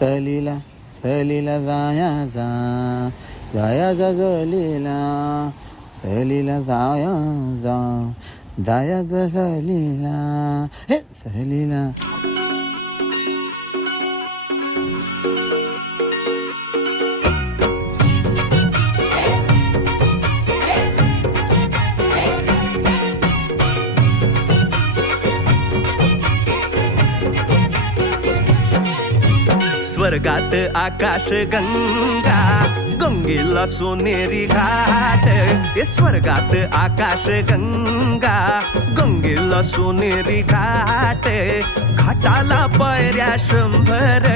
सहलीला सहलीला जायाचा जायाचा सहलीला सहलीला जायाचा जायाचा सहलीला हे सहलीला. स्वर्गात आकाश गंगा गंगेला सोनेरी घाट. हे स्वर्गात आकाश गंगा गंगेला सोनेरी घाट. घाटाला पायऱ्या 100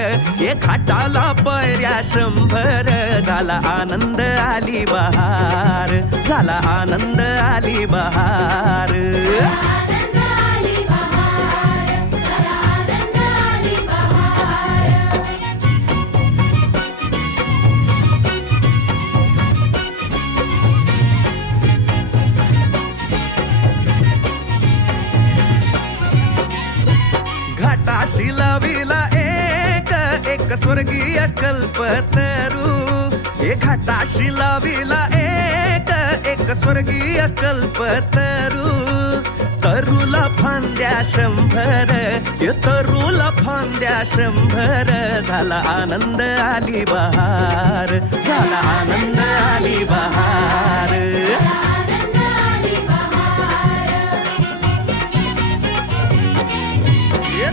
हे घाटाला पायऱ्या 100. झाला आनंद आली बहार झाला आनंद आली बहार. घाटाशी लाविला एक स्वर्गीय कल्पतरू. हे घाटाशी लाविला एक स्वर्गीय कल्पतरू. तरूला फांद्या 100 हे तरूला फांद्या 100. झाला आनंद आली बहार झाला आनंद आली बहार.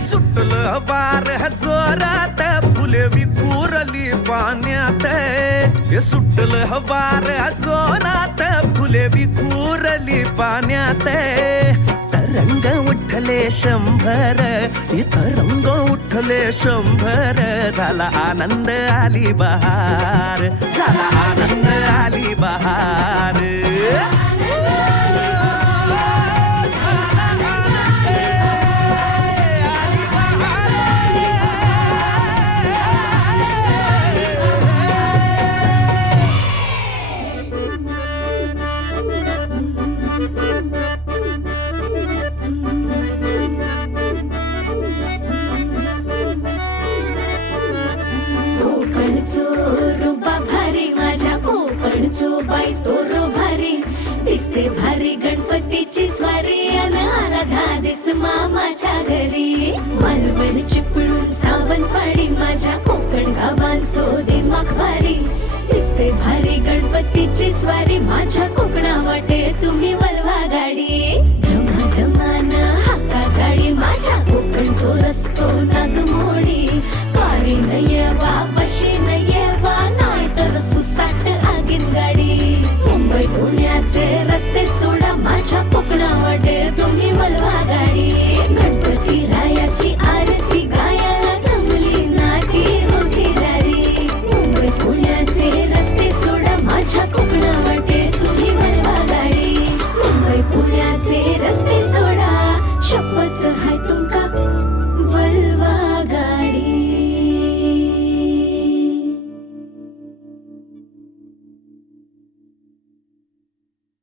सुटलं वार जोरात फुले विखुरली पाण्यात. हे सुटलं वार जोरात फुले विखुरली पाण्यात. तरंग उठले 100 हे तरंग उठले 100. झाला आनंद आली बहार झाला आनंद आली बहार. बाई तोरो भारी दिसते भारी गणपतीची स्वारी. अन आला धादिस मामाच्या घरी. मालवण चिपळूण सावंतवाडी माझ्या कोकण गावांचो दिमाग भारी. दिसते भारी गणपतीची स्वारी माझ्या कोकणा वाटे तुम्ही वळवा गाडी. धमाधमान हाका गाडी माझ्या कोकणचो रस्तो नागमोडी. कारी नाही